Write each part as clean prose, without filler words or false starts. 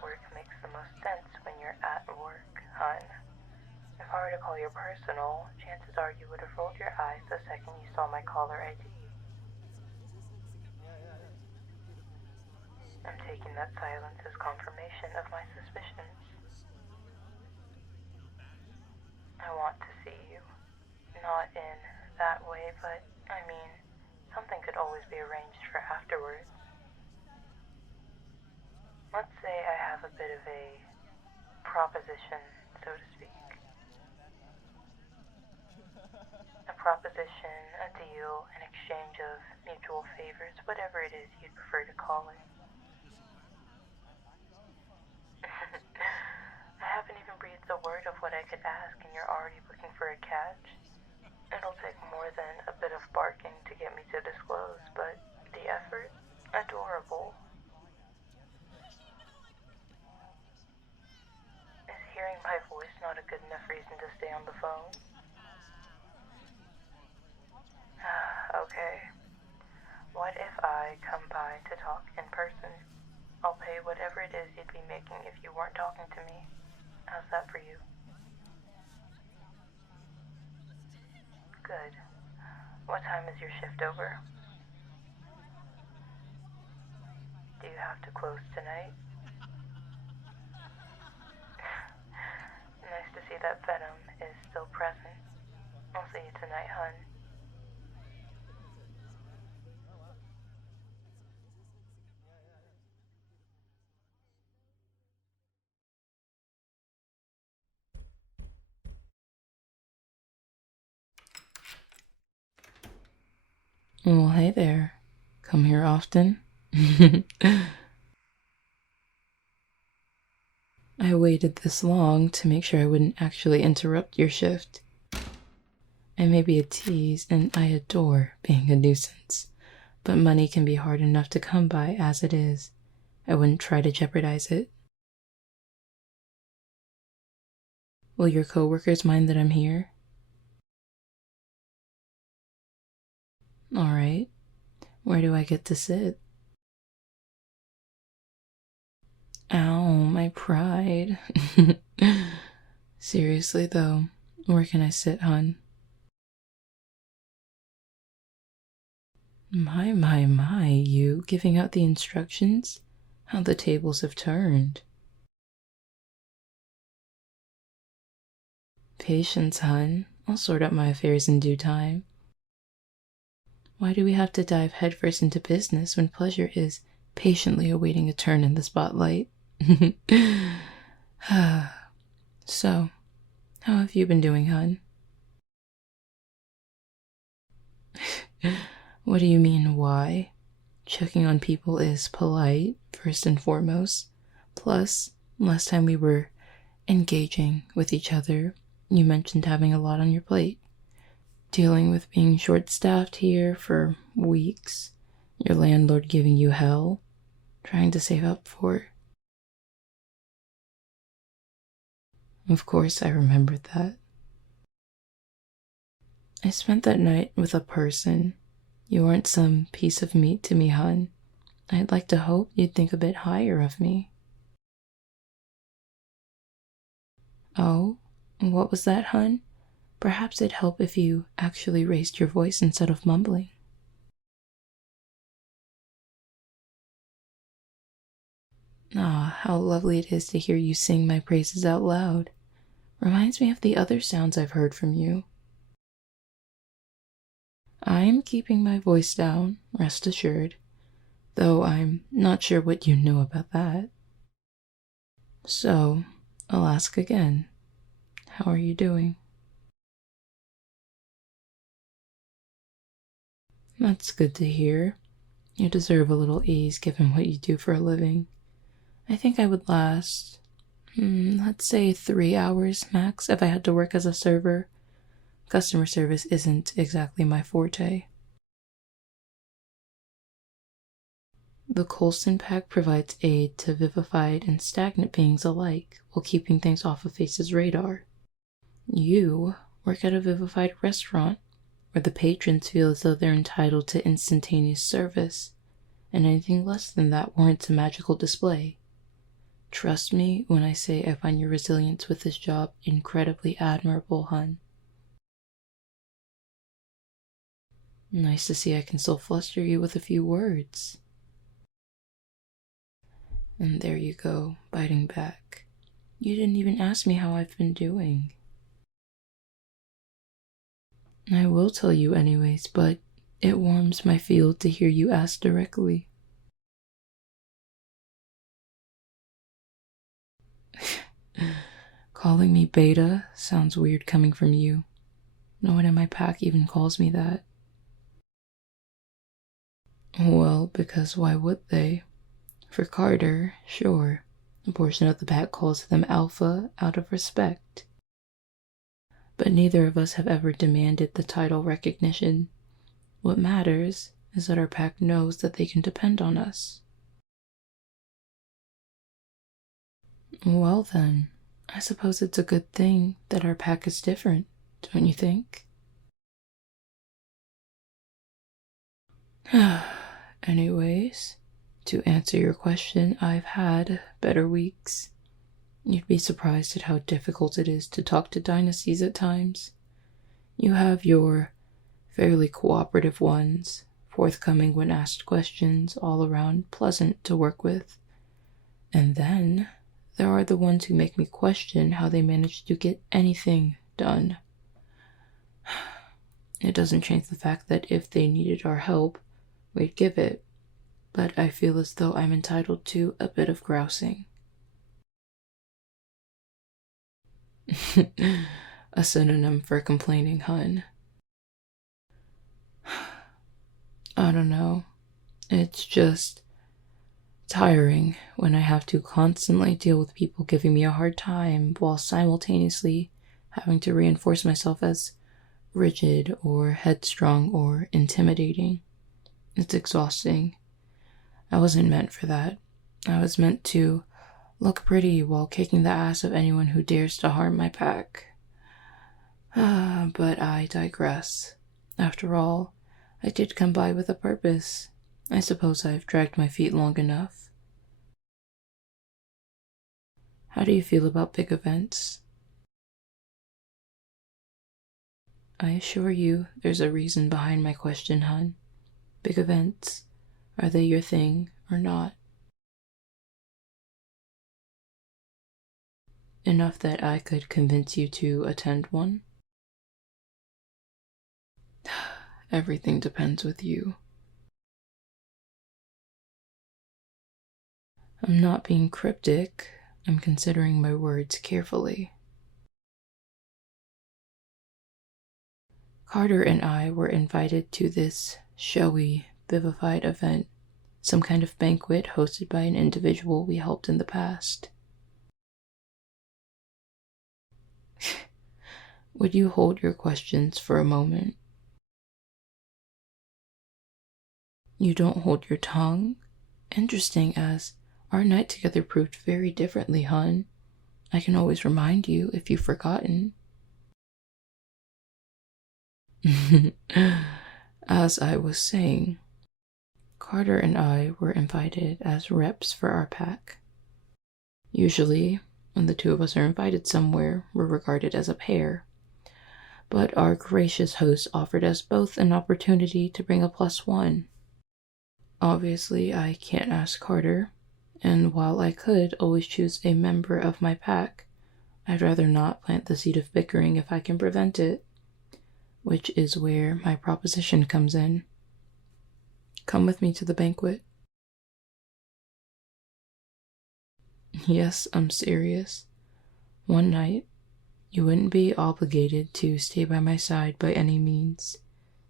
at work makes the most sense when you're at work, hun. If I were to call you personal, chances are you would have rolled your eyes the second you saw my caller ID. I'm taking that silence as confirmation of my suspicions. I want to see you. Not in that way, but, I mean, something could always be arranged for afterwards. Let's say I have a bit of a proposition, so to speak. A proposition, a deal, an exchange of mutual favors, whatever it is you'd prefer to call it. I haven't even breathed a word of what I could ask, and you're already looking for a catch. It'll take more than a bit of barking to get me to disclose, but the effort? Adorable. Is hearing my voice not a good enough reason to stay on the phone? Okay. What if I come by to talk in person? I'll pay whatever it is you'd be making if you weren't talking to me. How's that for you? Good. What time is your shift over? Do you have to close tonight? Nice to see that venom is still present. I'll see you tonight, hun. Well, hey there. Come here often? I waited this long to make sure I wouldn't actually interrupt your shift. I may be a tease, and I adore being a nuisance, but money can be hard enough to come by as it is. I wouldn't try to jeopardize it. Will your coworkers mind that I'm here? Alright. Where do I get to sit? Ow, my pride. Seriously though, where can I sit, hun? My, you giving out the instructions? How the tables have turned. Patience, hun. I'll sort out my affairs in due time. Why do we have to dive headfirst into business when pleasure is patiently awaiting a turn in the spotlight? So, how have you been doing, hun? What do you mean, why? Checking on people is polite, first and foremost. Plus, last time we were engaging with each other, you mentioned having a lot on your plate. Dealing with being short-staffed here for weeks, your landlord giving you hell, trying to save up for it. Of course I remembered that. I spent that night with a person. You aren't some piece of meat to me, hun. I'd like to hope you'd think a bit higher of me. Oh, what was that, hun? Perhaps it'd help if you actually raised your voice instead of mumbling. Ah, how lovely it is to hear you sing my praises out loud. Reminds me of the other sounds I've heard from you. I'm keeping my voice down, rest assured, though I'm not sure what you know about that. So, I'll ask again. How are you doing? That's good to hear. You deserve a little ease given what you do for a living. I think I would last, let's say 3 hours max if I had to work as a server. Customer service isn't exactly my forte. The Coulson Pack provides aid to vivified and stagnant beings alike while keeping things off of Face's radar. You work at a vivified restaurant where the patrons feel as though they're entitled to instantaneous service, and anything less than that warrants a magical display. Trust me when I say I find your resilience with this job incredibly admirable, hun. Nice to see I can still fluster you with a few words. And there you go, biting back. You didn't even ask me how I've been doing. I will tell you anyways, but it warms my field to hear you ask directly. Calling me beta sounds weird coming from you. No one in my pack even calls me that. Well, because why would they? For Carter, sure. A portion of the pack calls them alpha out of respect. But neither of us have ever demanded the title recognition. What matters is that our pack knows that they can depend on us. Well then, I suppose it's a good thing that our pack is different, don't you think? Anyways, to answer your question, I've had better weeks. You'd be surprised at how difficult it is to talk to dynasties at times. You have your fairly cooperative ones, forthcoming when asked questions, all around pleasant to work with. And then there are the ones who make me question how they manage to get anything done. It doesn't change the fact that if they needed our help, we'd give it, but I feel as though I'm entitled to a bit of grousing. A synonym for complaining, hun. I don't know. It's just tiring when I have to constantly deal with people giving me a hard time while simultaneously having to reinforce myself as rigid or headstrong or intimidating. It's exhausting. I wasn't meant for that. I was meant to look pretty while kicking the ass of anyone who dares to harm my pack. But I digress. After all, I did come by with a purpose. I suppose I've dragged my feet long enough. How do you feel about big events? I assure you, there's a reason behind my question, hun. Big events, are they your thing or not? Enough that I could convince you to attend one? Everything depends with you. I'm not being cryptic. I'm considering my words carefully. Carter and I were invited to this showy, vivified event, some kind of banquet hosted by an individual we helped in the past. Would you hold your questions for a moment? You don't hold your tongue? Interesting, as our night together proved very differently, hun. I can always remind you if you've forgotten. As I was saying, Carter and I were invited as reps for our pack. Usually, when the two of us are invited somewhere, we're regarded as a pair. But our gracious host offered us both an opportunity to bring a +1. Obviously, I can't ask Carter, and while I could always choose a member of my pack, I'd rather not plant the seed of bickering if I can prevent it, which is where my proposition comes in. Come with me to the banquet. Yes, I'm serious. One night, you wouldn't be obligated to stay by my side by any means.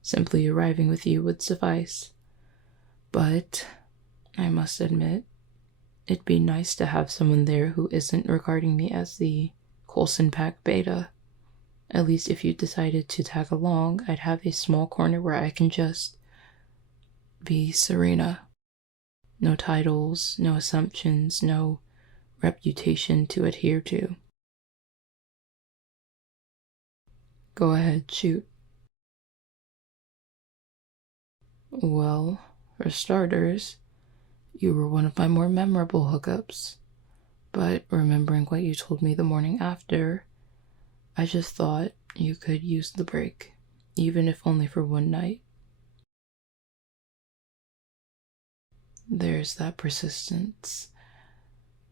Simply arriving with you would suffice. But, I must admit, it'd be nice to have someone there who isn't regarding me as the Coulson Pack beta. At least if you decided to tag along, I'd have a small corner where I can just be Serena. No titles, no assumptions, no reputation to adhere to. Go ahead, shoot. Well, for starters, you were one of my more memorable hookups. But remembering what you told me the morning after, I just thought you could use the break, even if only for one night. There's that persistence.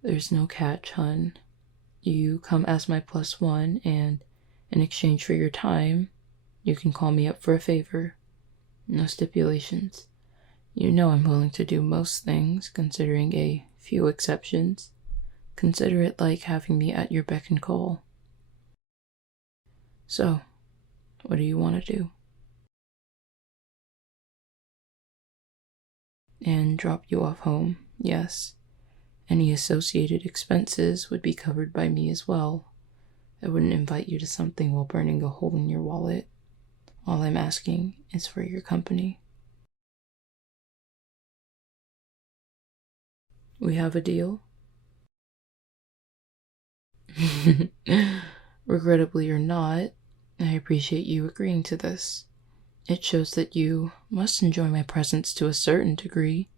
There's no catch, hun. You come as my +1, and in exchange for your time, you can call me up for a favor. No stipulations. You know I'm willing to do most things, considering a few exceptions. Consider it like having me at your beck and call. So, what do you want to do? And drop you off home, yes. Any associated expenses would be covered by me as well. I wouldn't invite you to something while burning a hole in your wallet. All I'm asking is for your company. We have a deal? Regrettably or not, I appreciate you agreeing to this. It shows that you must enjoy my presence to a certain degree.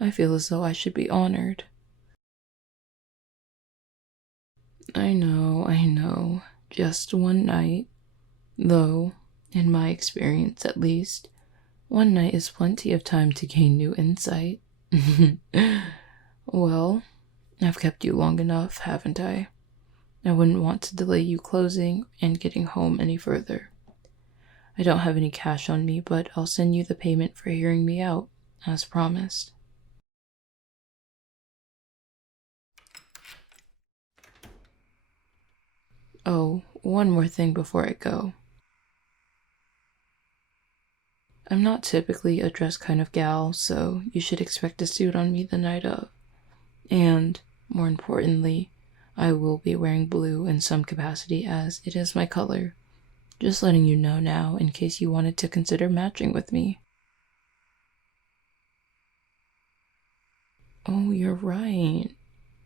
I feel as though I should be honored. I know. Just one night. Though, in my experience at least, one night is plenty of time to gain new insight. Well, I've kept you long enough, haven't I? I wouldn't want to delay you closing and getting home any further. I don't have any cash on me, but I'll send you the payment for hearing me out, as promised. Oh, one more thing before I go. I'm not typically a dress kind of gal, so you should expect a suit on me the night of. And, more importantly, I will be wearing blue in some capacity as it is my color. Just letting you know now in case you wanted to consider matching with me. Oh, you're right.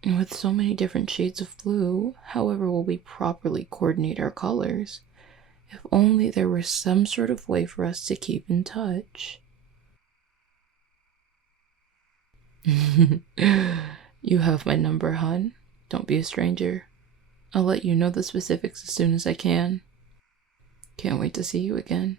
With so many different shades of blue, however will we properly coordinate our colors? If only there were some sort of way for us to keep in touch. You have my number, hon. Don't be a stranger. I'll let you know the specifics as soon as I can. Can't wait to see you again.